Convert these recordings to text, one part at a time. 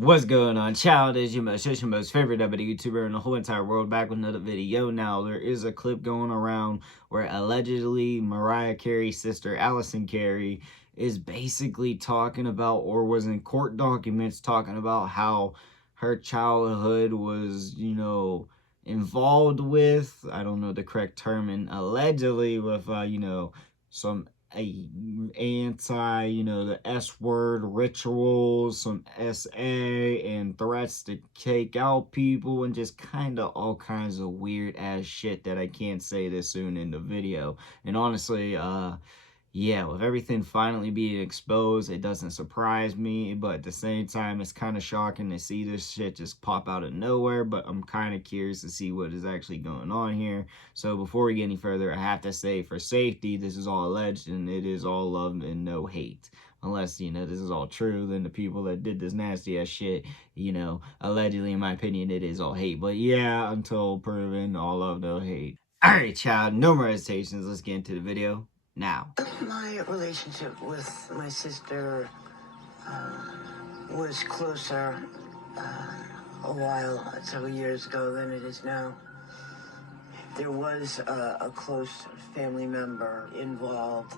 What's going on, child? It's your most favorite Diabeto YouTuber in the whole entire world, back with another video. Now, there is a clip going around where allegedly Mariah Carey's sister, Alison Carey, is basically talking about, or was in court documents talking about how her childhood was, involved with, I don't know the correct term, and allegedly with, some anti, the S word rituals, some SA, and threats to take out people, and just kind of all kinds of weird ass shit that I can't say this soon in the video. And honestly, yeah, with everything finally being exposed, it doesn't surprise me, but at the same time, it's kind of shocking to see this shit just pop out of nowhere, but I'm kind of curious to see what is actually going on here. So before we get any further, I have to say, for safety, this is all alleged, and it is all love and no hate. Unless, this is all true, then the people that did this nasty ass shit, allegedly, in my opinion, it is all hate. But yeah, until proven, all love, no hate. Alright, child, no more hesitations, let's get into the video now. My relationship with my sister was closer several years ago than it is now. There was a close family member involved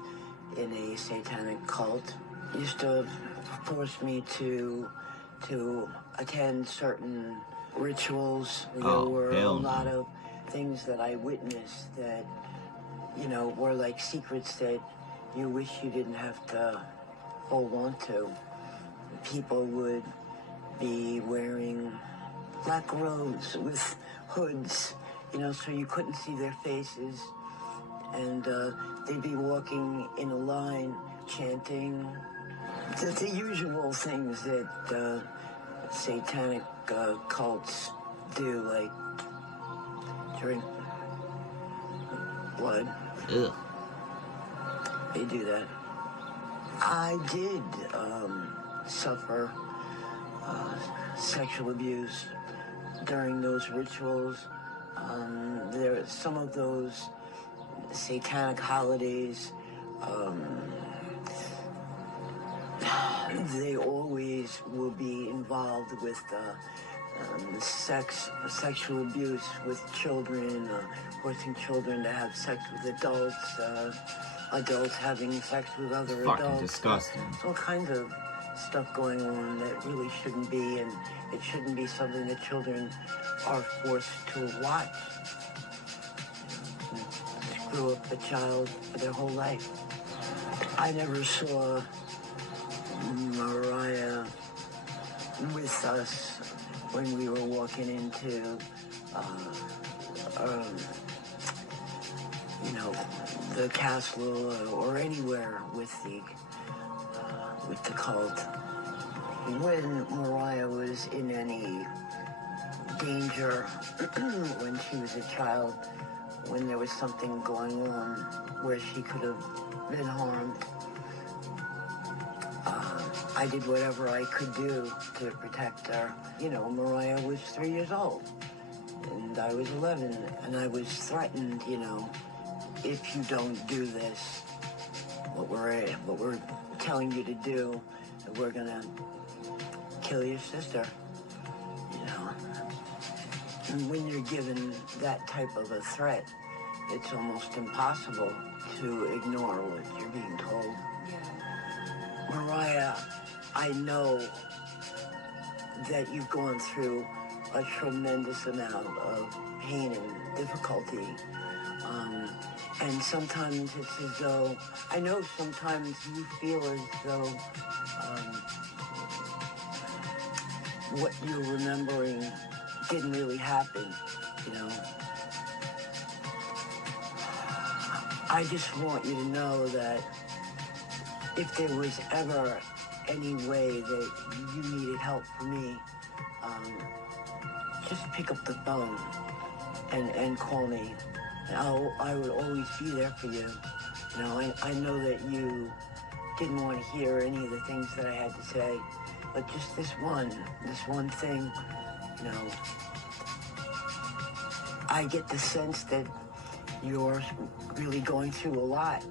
in a satanic cult. Used to force me to attend certain rituals. There were a lot of things that I witnessed that were like secrets that you wish you didn't have to hold on to. People would be wearing black robes with hoods, so you couldn't see their faces. And they'd be walking in a line, chanting the usual things that satanic cults do, like drink blood. Ugh. They do that. I did suffer sexual abuse during those rituals. There, some of those satanic holidays, they always will be involved with sexual abuse with children, forcing children to have sex with adults, adults having sex with other Fucking adults. disgusting. All kinds of stuff going on that really shouldn't be, and it shouldn't be something that children are forced to watch. Screw up a child for their whole life. I never saw Mariah with us when we were walking into, the castle or anywhere with the cult. When Mariah was in any danger, when she was a child, when there was something going on where she could have been harmed, I did whatever I could do to protect her. Mariah was 3 years old, and I was 11, and I was threatened, if you don't do this, what we're telling you to do, we're gonna kill your sister, And when you're given that type of a threat, it's almost impossible to ignore what you're being told. Mariah, I know that you've gone through a tremendous amount of pain and difficulty. And sometimes it's as though, I know sometimes you feel as though what you're remembering didn't really happen, I just want you to know that if there was ever any way that you needed help from me, just pick up the phone and call me. I would always be there for you. I know that you didn't want to hear any of the things that I had to say, but just this one thing, I get the sense that you're really going through a lot.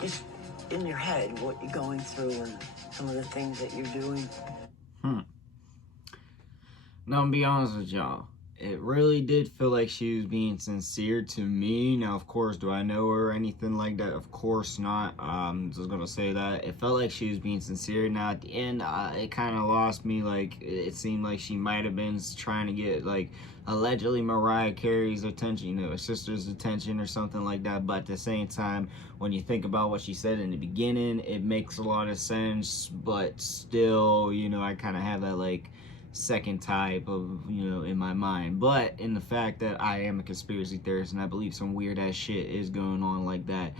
Just in your head, what you're going through and some of the things that you're doing. Now, I'm gonna be honest with y'all. It really did feel like she was being sincere to me. Now, of course, do I know her or anything like that? Of course not. Just gonna say that. It felt like she was being sincere. Now, at the end, it kind of lost me. Like, it seemed like she might have been trying to get, like, allegedly Mariah Carey's attention, you know, her sister's attention or something like that. But at the same time, when you think about what she said in the beginning, it makes a lot of sense. But still, you know, I kind of have that, like, second type of, you know, in my mind. But in the fact that I am a conspiracy theorist and I believe some weird ass shit is going on like that,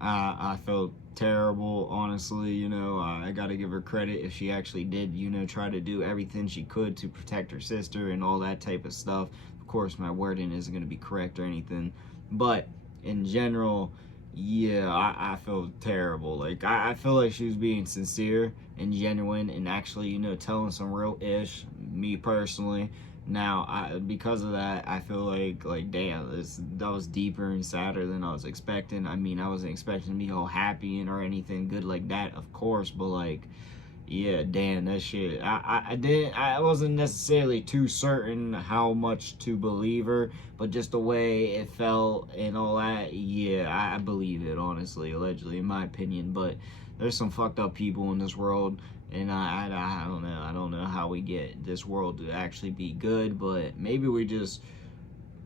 I felt terrible, honestly. You know, I gotta give her credit if she actually did, you know, try to do everything she could to protect her sister and all that type of stuff. Of course, my wording isn't gonna be correct or anything, but in general, yeah, I feel terrible. Like, I feel like she was being sincere and genuine and actually, you know, telling some real ish, me personally. Now, because of that, I feel like damn, that was deeper and sadder than I was expecting. I mean, I wasn't expecting to be all happy and or anything good like that, of course, but like, yeah, damn, that shit. I wasn't necessarily too certain how much to believe her, but just the way it felt and all that, yeah, I believe it, honestly, allegedly, in my opinion. But there's some fucked up people in this world, and I don't know. I don't know how we get this world to actually be good, but maybe we just,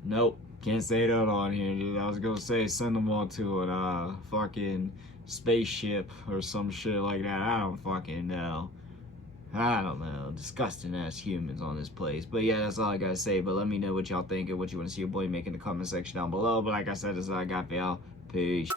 nope, can't say that on here, dude. I was gonna say send them all to an fucking spaceship or some shit like that. I don't fucking know. I don't know. Disgusting ass humans on this place. But yeah, that's all I gotta say. But let me know what y'all think and what you want to see your boy make in the comment section down below. But like I said, that's all I got for y'all. Peace.